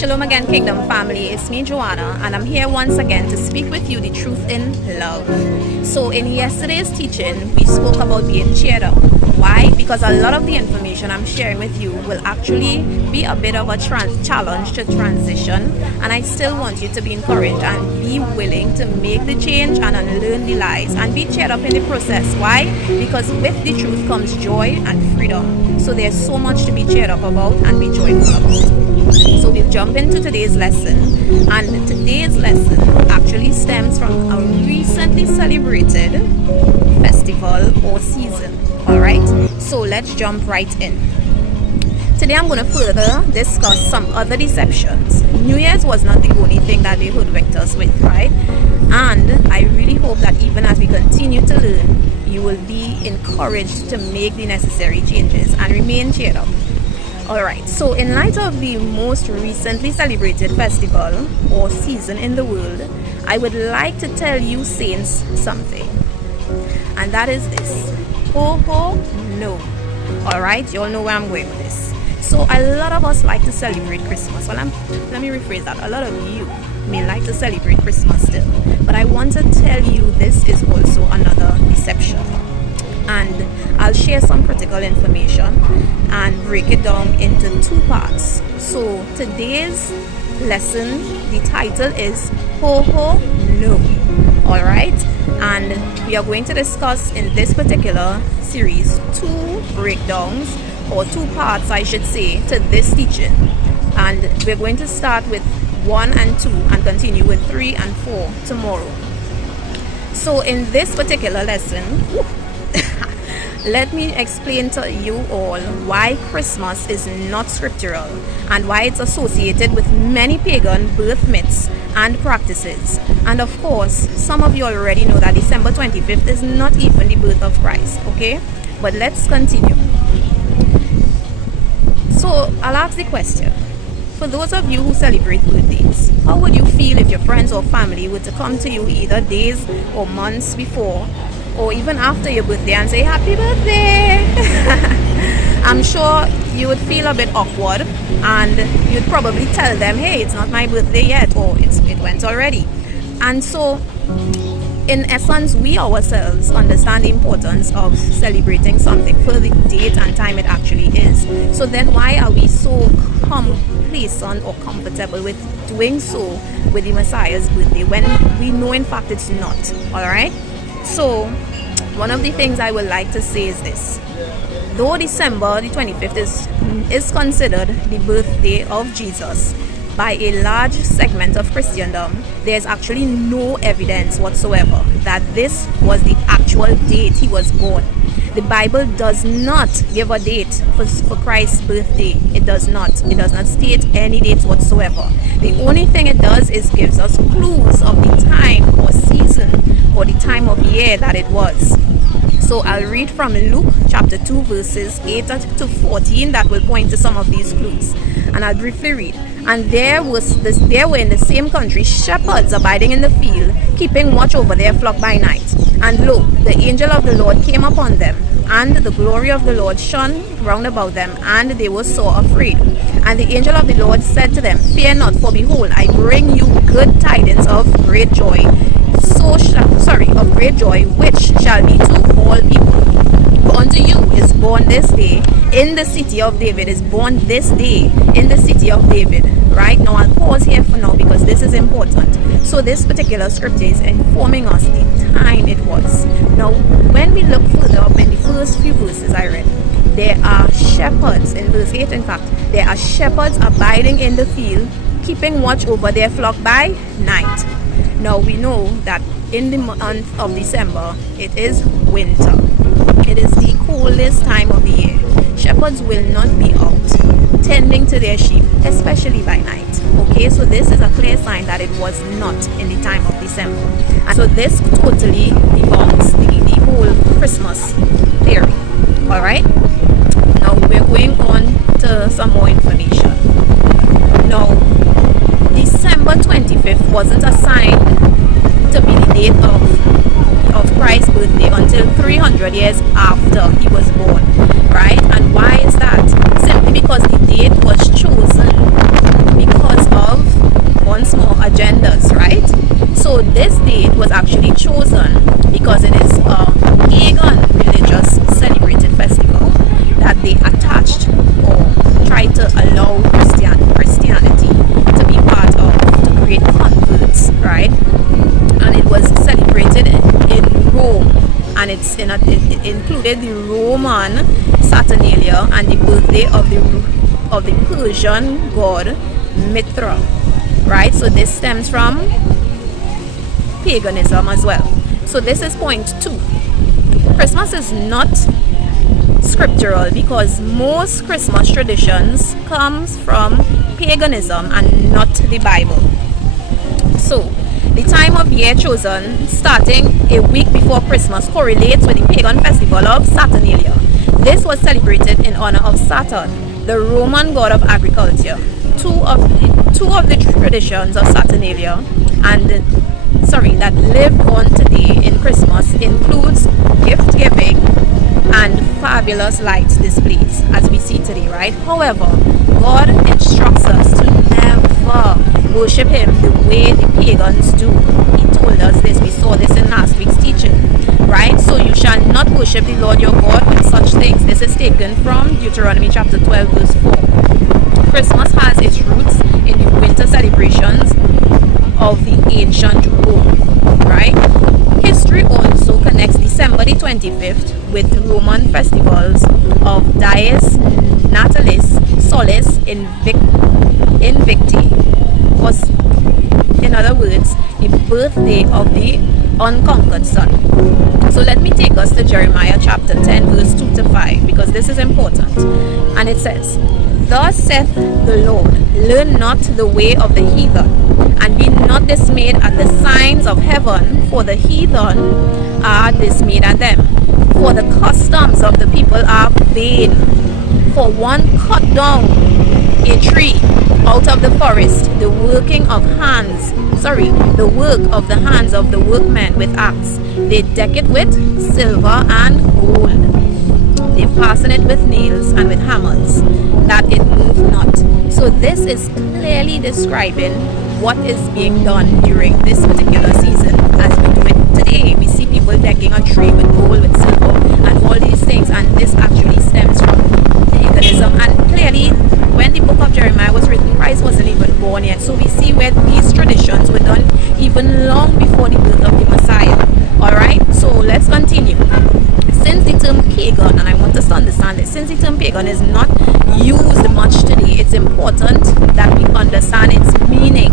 Shalom again, Kingdom family. It's me, Joanna, and I'm here once again to speak with you the truth in love. So in yesterday's teaching, we spoke about being cheered up. Why? Because a lot of the information I'm sharing with you will actually be a bit of a challenge to transition, and I still want you to be encouraged and be willing to make the change and unlearn the lies and be cheered up in the process. Why? Because with the truth comes joy and freedom. So there's so much to be cheered up about and be joyful about. So we'll jump into today's lesson, and today's lesson actually stems from a recently celebrated festival or season. Alright, so let's jump right in. Today I'm going to further discuss some other deceptions. New Year's was not the only thing that they hoodwinked us with, right? And I really hope that even as we continue to learn, you will be encouraged to make the necessary changes and remain cheered up. Alright, so in light of the most recently celebrated festival or season in the world, I would like to tell you saints something. And that is this. Ho ho no. Alright, you all know where I'm going with this. So a lot of us like to celebrate Christmas. Well, let me rephrase that. A lot of you may like to celebrate Christmas still. But I want to tell you this is also another deception. And I'll share some critical information and break it down into two parts. So today's lesson, the title is Ho Ho No. Alright, and we are going to discuss in this particular series two breakdowns, or two parts I should say, to this teaching. And we're going to start with 1 and 2 and continue with 3 and 4 tomorrow. So in this particular lesson, let me explain to you all why Christmas is not scriptural and why it's associated with many pagan birth myths and practices. And of course, some of you already know that December 25th is not even the birth of Christ, okay? But let's continue. So I'll ask the question. For those of you who celebrate birthdays, how would you feel if your friends or family were to come to you either days or months before or even after your birthday and say happy birthday? I'm sure you would feel a bit awkward, and you'd probably tell them, hey, it's not my birthday yet, or it went already. And so in essence, we ourselves understand the importance of celebrating something for the date and time it actually is. So then why are we so complacent or comfortable with doing so with the Messiah's birthday when we know in fact it's not? Alright? So one of the things I would like to say is this. Though December the 25th is considered the birthday of Jesus by a large segment of Christendom, there's actually no evidence whatsoever that this was the actual date he was born. The Bible does not give a date for Christ's birthday. It does not. It does not state any dates whatsoever. The only thing it does is gives us clues of the time or season or the time of year that it was. So I'll read from Luke chapter 2 verses 8 to 14 that will point to some of these clues. And I'll briefly read. And there were in the same country shepherds abiding in the field, keeping watch over their flock by night. And lo, the angel of the Lord came upon them, and the glory of the Lord shone round about them, and they were sore afraid. And the angel of the Lord said to them, Fear not, for behold, I bring you good tidings of great joy, of great joy, which shall be to all people. For unto you is born this day in the city of David, is born this day in the city of David. Right now, I'll pause here for now because this is important. So this particular scripture is informing us the time it was. Now, when we look further up in the first few verses I read, there are shepherds, in verse 8 in fact, there are shepherds abiding in the field, keeping watch over their flock by night. Now we know that in the month of December, it is winter. It is the coolest time of the year. Shepherds will not be out tending to their sheep, especially by night. Okay, so this is a clear sign that it was not in the time of December. And so this totally debunks the whole Christmas theory. Alright? Now we're going on to some more information. Now, December 25th wasn't assigned to be the date of Christ's birthday until 300 years after he was born, right? And why is that? Simply because the date was chosen because chosen because it is a pagan religious celebrated festival that they attached or tried to allow Christianity to be part of, to create converts, right? And it was celebrated in Rome, and it included the Roman Saturnalia and the birthday of the Persian god Mithra, right? So this stems from paganism as well. So this is point 2. Christmas is not scriptural because most Christmas traditions comes from paganism and not the Bible. So the time of year chosen starting a week before Christmas correlates with the pagan festival of Saturnalia. This was celebrated in honor of Saturn, the Roman god of agriculture. Two of the traditions of Saturnalia that live on today in Christmas includes gift giving and fabulous lights displays, as we see today, right? However, God instructs us to never worship Him the way the pagans do. He told us this. We saw this in last week's teaching, right? So you shall not worship the Lord your God with such things. This is taken from Deuteronomy chapter 12 verse 4. Christmas has its roots in the winter celebrations of the ancient Rome, right? History also connects December the 25th with Roman festivals of Dies Natalis, Solis Invicti, was, in other words, the birthday of the unconquered son. So let me take us to Jeremiah chapter 10 verse 2 to 5, because this is important. And it says, "Thus saith the Lord, learn not the way of the heathen, and be not dismayed at the signs of heaven, for the heathen are dismayed at them. For the customs of the people are vain. For one cut down a tree out of the forest, the work of the hands of the workmen with axe. They deck it with silver and gold. They fasten it with nails and with hammers, that it move not." So this is clearly describing what is being done during this particular season as we do it today. We see people decking a tree with gold, with silver, and all these things, and this actually stems from paganism. And clearly, when the book of Jeremiah was written, Christ wasn't even born yet. So we see where these traditions were done even long before the birth of the Messiah. Alright, so let's continue. Since the term pagan, and I want us to understand this, since the term pagan is not used much today, it's important that we understand its meaning,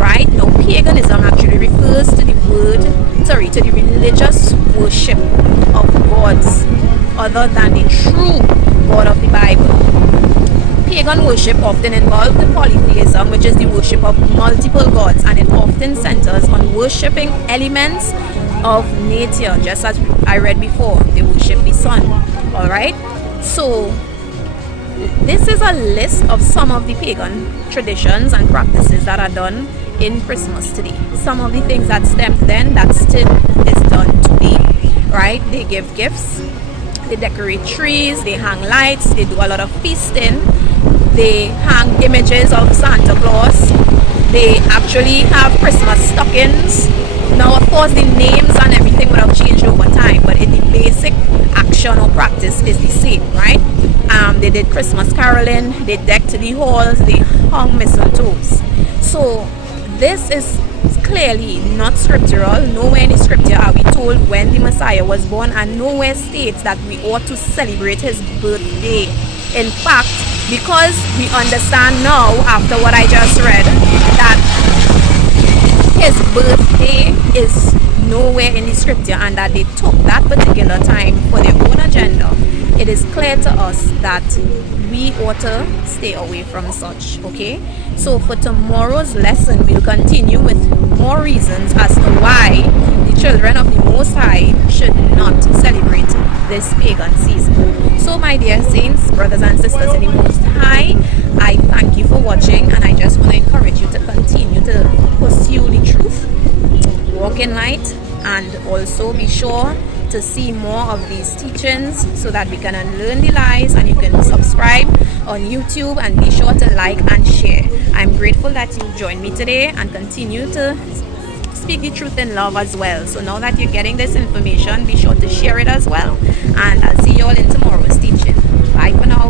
right? Now, paganism actually refers to the religious worship of gods other than the true God of the Bible. Pagan worship often involves the polytheism, which is the worship of multiple gods, and it often centers on worshipping elements of nature, just as I read before. They worship the sun. Alright, so this is a list of some of the pagan traditions and practices that are done in Christmas today. Some of the things that stemmed then that still is done today, right? They give gifts, they decorate trees, they hang lights, they do a lot of feasting, they hang images of Santa Claus, they actually have Christmas stockings. Now, of course, the names and everything would have changed over time, but in the basic action or practice is the same, right? They did Christmas caroling, they decked the halls, they hung mistletoes. So this is clearly not scriptural. Nowhere in the scripture are we told when the Messiah was born, and nowhere states that we ought to celebrate his birthday. In fact, because we understand now, after what I just read, that his birthday is nowhere in the scripture and that they took that particular time for their own agenda, it is clear to us that we ought to stay away from such. Okay, so for tomorrow's lesson, we'll continue with more reasons as to why the children of the Most High should not celebrate this pagan season. So my dear saints, brothers and sisters in the Most High, I thank you for watching, and I just want to encourage you to continue to pursue the truth, walk in light, and also be sure to see more of these teachings so that we can unlearn the lies. And you can subscribe on YouTube and be sure to like and share. I'm grateful that you joined me today, and continue to speak the truth in love as well. So now that you're getting this information, be sure to share it as well. And I'll see you all in tomorrow's teaching. Bye for now.